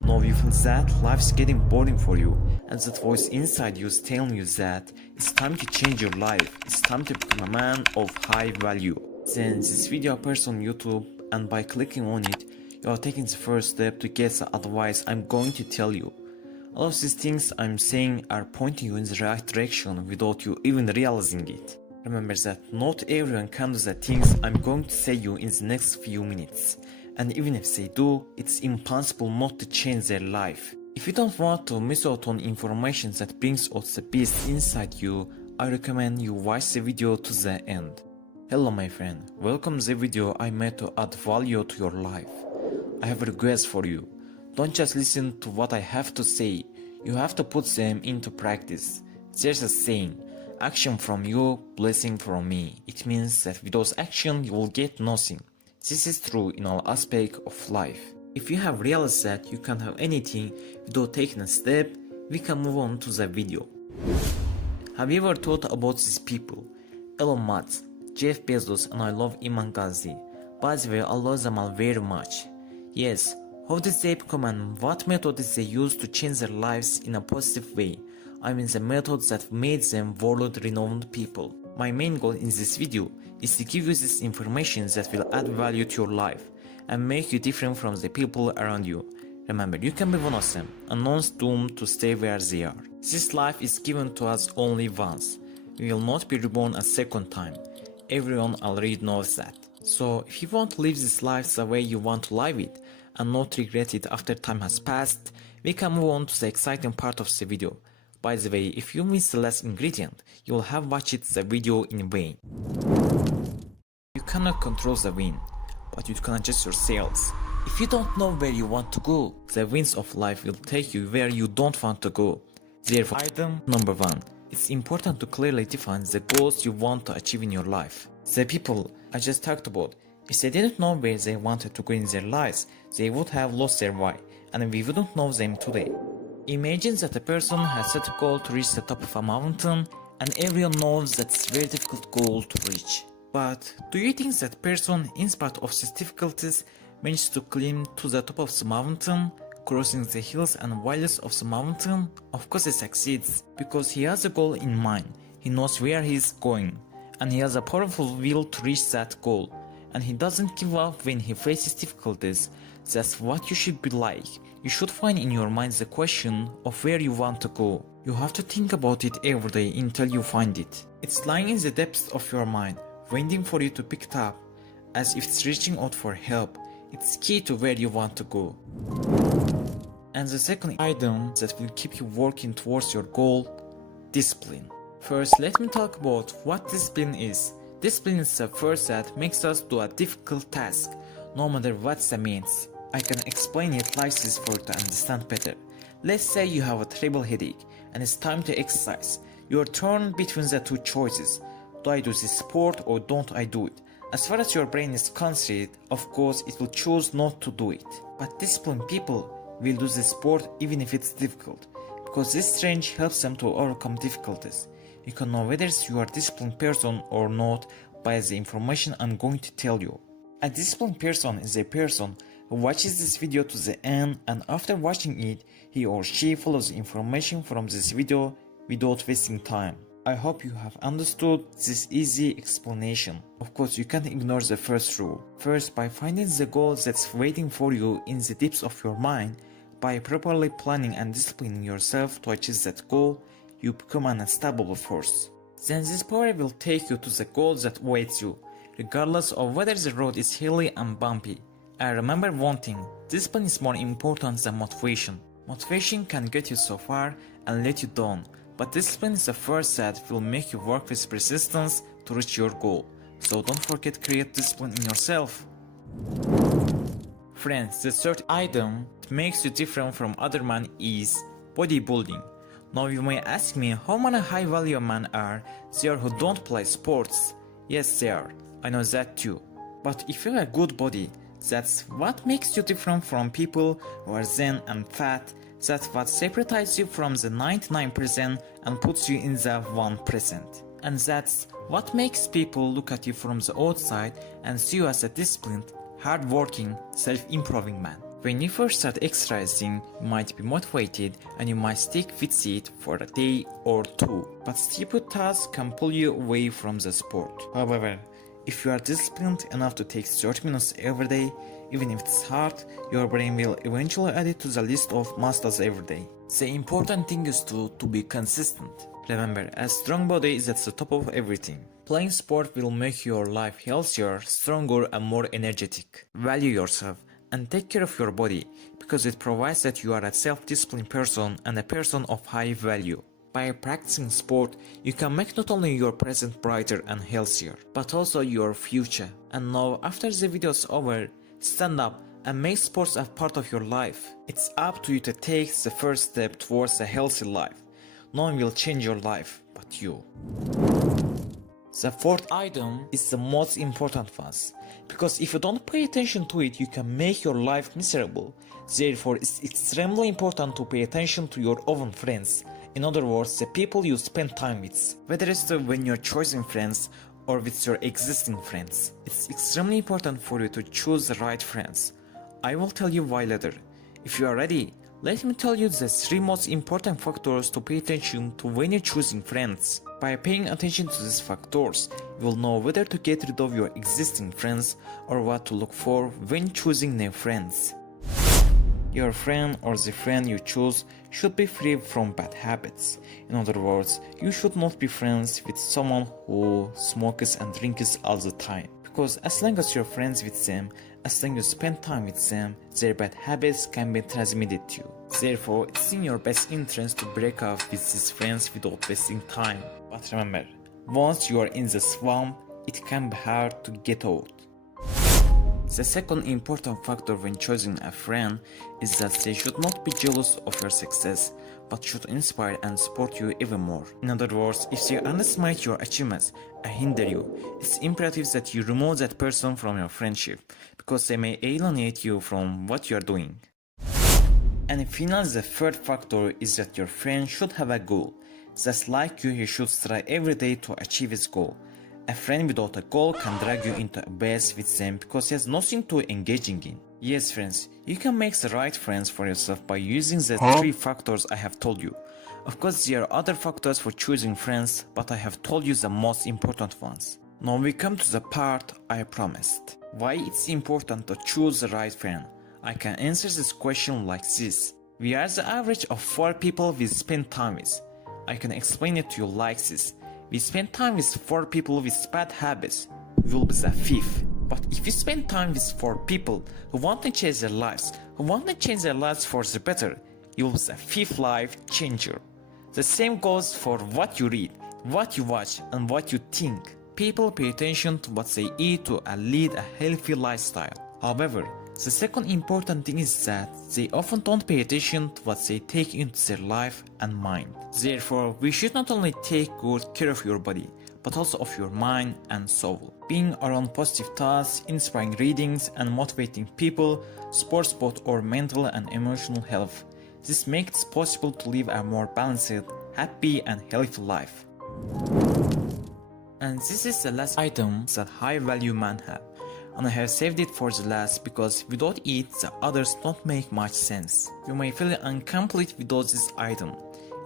Now you feel that life's getting boring for you, and that voice inside you is telling you that it's time to change your life, it's time to become a man of high value. Then this video appears on YouTube, and by clicking on it, you are taking the first step to get the advice I'm going to tell you. All of these things I'm saying are pointing you in the right direction without you even realizing it. Remember that not everyone can do the things I'm going to say you in the next few minutes. And even if they do, it's impossible not to change their life. If you don't want to miss out on information that brings out the beast inside you, I recommend you watch the video to the end. Hello my friend, welcome to the video I made to add value to your life. I have a request for you. Don't just listen to what I have to say, you have to put them into practice. There's a saying, action from you, blessing from me. It means that without action you will get nothing. This is true in all aspects of life. If you have realized that you can't have anything without taking a step, we can move on to the video. Have you ever thought about these people? Elon Musk, Jeff Bezos, and I love Iman Ghazi. By the way, I love them all very much. Yes, how did they become and what methods they use to change their lives in a positive way? I mean the methods that made them world-renowned people. My main goal in this video is to give you this information that will add value to your life and make you different from the people around you. Remember, you can be one of them, and no one's doomed to stay where they are. This life is given to us only once. We will not be reborn a second time. Everyone already knows that. So if you want to live this life the way you want to live it and not regret it after time has passed, we can move on to the exciting part of the video. By the way, if you miss the last ingredient, you will have watched the video in vain. You cannot control the wind, but you can adjust your sails. If you don't know where you want to go, the winds of life will take you where you don't want to go. Therefore, item number 1. It's important to clearly define the goals you want to achieve in your life. The people I just talked about, if they didn't know where they wanted to go in their lives, they would have lost their why, and we wouldn't know them today. Imagine that a person has set a goal to reach the top of a mountain, and everyone knows that it's a very difficult goal to reach. But do you think that person, in spite of these difficulties, managed to climb to the top of the mountain, crossing the hills and valleys of the mountain? Of course he succeeds, because he has a goal in mind, he knows where he is going, and he has a powerful will to reach that goal, and he doesn't give up when he faces difficulties. That's what you should be like. You should find in your mind the question of where you want to go. You have to think about it every day until you find it. It's lying in the depths of your mind, waiting for you to pick it up, as if it's reaching out for help. It's key to where you want to go. And the second item that will keep you working towards your goal, discipline. First, let me talk about what discipline is. Discipline is the first that makes us do a difficult task, no matter what that means. I can explain it like this for you to understand better. Let's say you have a terrible headache and it's time to exercise. You are torn between the two choices. Do I do this sport or don't I do it? As far as your brain is concerned, of course it will choose not to do it. But disciplined people will do the sport even if it's difficult, because this strength helps them to overcome difficulties. You can know whether you are a disciplined person or not by the information I'm going to tell you. A disciplined person is a person who watches this video to the end, and after watching it, he or she follows the information from this video without wasting time. I hope you have understood this easy explanation. Of course, you can't ignore the first rule. First, by finding the goal that's waiting for you in the depths of your mind, by properly planning and disciplining yourself to achieve that goal, you become an unstoppable force. Then this power will take you to the goal that awaits you, regardless of whether the road is hilly and bumpy. I remember one thing, discipline is more important than motivation. Motivation can get you so far and let you down, but discipline is the first that will make you work with persistence to reach your goal. So don't forget to create discipline in yourself. Friends, the third item that makes you different from other men is bodybuilding. Now you may ask me how many high value men are there who don't play sports. Yes, there are. I know that too. But if you have a good body, that's what makes you different from people who are thin and fat. That's what separates you from the 99% and puts you in the 1%. And that's what makes people look at you from the outside and see you as a disciplined, hard-working, self-improving man. When you first start exercising, you might be motivated and you might stick with it for a day or two, but stupid thoughts can pull you away from the sport. However, if you are disciplined enough to take 30 minutes every day, even if it's hard, your brain will eventually add it to the list of must-does every day. The important thing is to be consistent. Remember, a strong body is at the top of everything. Playing sport will make your life healthier, stronger and more energetic. Value yourself and take care of your body because it provides that you are a self-disciplined person and a person of high value. By practicing sport, you can make not only your present brighter and healthier, but also your future. And now, after the video is over, stand up and make sports a part of your life. It's up to you to take the first step towards a healthy life. No one will change your life but you. The fourth item is the most important one, because if you don't pay attention to it, you can make your life miserable. Therefore, it's extremely important to pay attention to your own friends. In other words, the people you spend time with. Whether it's when you're choosing friends or with your existing friends. It's extremely important for you to choose the right friends. I will tell you why later. If you are ready, let me tell you the 3 most important factors to pay attention to when you're choosing friends. By paying attention to these factors, you will know whether to get rid of your existing friends or what to look for when choosing new friends. Your friend or the friend you choose should be free from bad habits. In other words, you should not be friends with someone who smokes and drinks all the time. Because as long as you're friends with them, as long as you spend time with them, their bad habits can be transmitted to you. Therefore, it's in your best interest to break off with these friends without wasting time. But remember, once you are in the swamp, it can be hard to get out. The second important factor when choosing a friend is that they should not be jealous of your success, but should inspire and support you even more. In other words, if they underestimate your achievements and hinder you, it's imperative that you remove that person from your friendship, because they may alienate you from what you are doing. And finally, the third factor is that your friend should have a goal. Just like you, he should strive every day to achieve his goal. A friend without a goal can drag you into abyss with them because he has nothing to engaging in. Yes friends, you can make the right friends for yourself by using the 3 factors I have told you. Of course there are other factors for choosing friends, but I have told you the most important ones. Now we come to the part I promised. Why it's important to choose the right friend? I can answer this question like this. We are the average of 4 people we spend time with. I can explain it to you like this. We spend time with 4 people with bad habits, we will be the 5th. But if you spend time with 4 people who want to change their lives, for the better, you will be the 5th life changer. The same goes for what you read, what you watch, and what you think. People pay attention to what they eat to lead a healthy lifestyle. However, the second important thing is that they often don't pay attention to what they take into their life and mind. Therefore, we should not only take good care of your body, but also of your mind and soul. Being around positive thoughts, inspiring readings, and motivating people supports both our mental and emotional health. This makes it possible to live a more balanced, happy, and healthy life. And this is the last item that high value men have. And I have saved it for the last because without it, the others don't make much sense. You may feel incomplete without this item.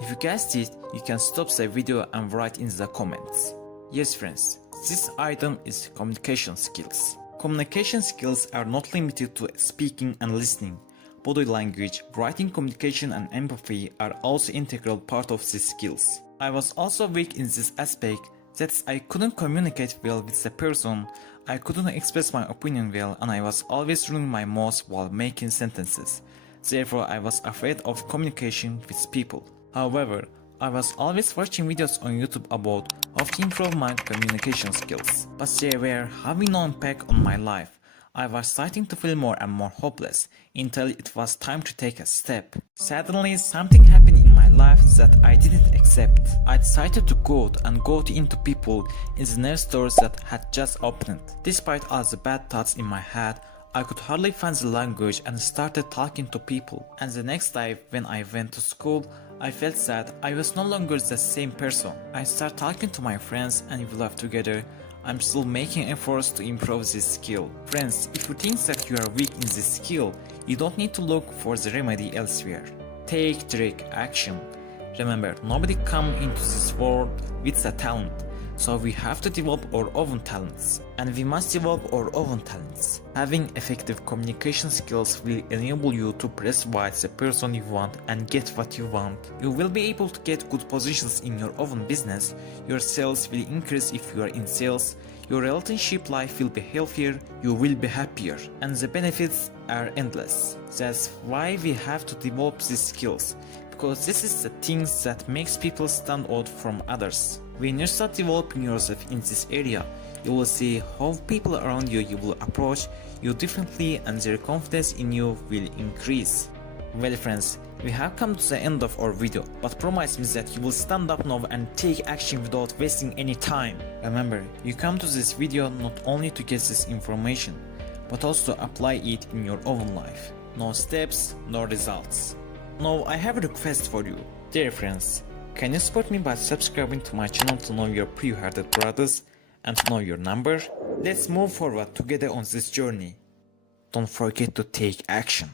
If you guessed it, you can stop the video and write in the comments. Yes friends, this item is communication skills. Communication skills are not limited to speaking and listening. Body language, writing communication and empathy are also integral part of these skills. I was also weak in this aspect that I couldn't communicate well with the person, I couldn't express my opinion well, and I was always running my mouth while making sentences. Therefore, I was afraid of communication with people. However, I was always watching videos on YouTube about how to improve my communication skills, but they were having no impact on my life. I was starting to feel more and more hopeless until it was time to take a step. Suddenly, something happened in my life that I didn't accept. I decided to go into people in the next stores that had just opened. Despite all the bad thoughts in my head, I could hardly find the language and started talking to people. And the next day, when I went to school, I felt that I was no longer the same person. I started talking to my friends and we laughed together. I'm still making efforts to improve this skill. Friends, if you think that you are weak in this skill, you don't need to look for the remedy elsewhere. Take direct action. Remember, nobody come into this world with a talent, so we have to develop our own talents. And we must develop our own talents. Having effective communication skills will enable you to persuade the person you want and get what you want. You will be able to get good positions in your own business, your sales will increase if you are in sales, your relationship life will be healthier, you will be happier, and the benefits are endless. That's why we have to develop these skills, because this is the things that makes people stand out from others. When you start developing yourself in this area, you will see how people around you will approach you differently and their confidence in you will increase. Well friends, we have come to the end of our video, but promise me that you will stand up now and take action without wasting any time. Remember, you come to this video not only to get this information, but also to apply it in your own life. No steps, no results. Now I have a request for you. Dear friends, can you support me by subscribing to my channel to know your pre-hearted brothers and to know your number? Let's move forward together on this journey. Don't forget to take action.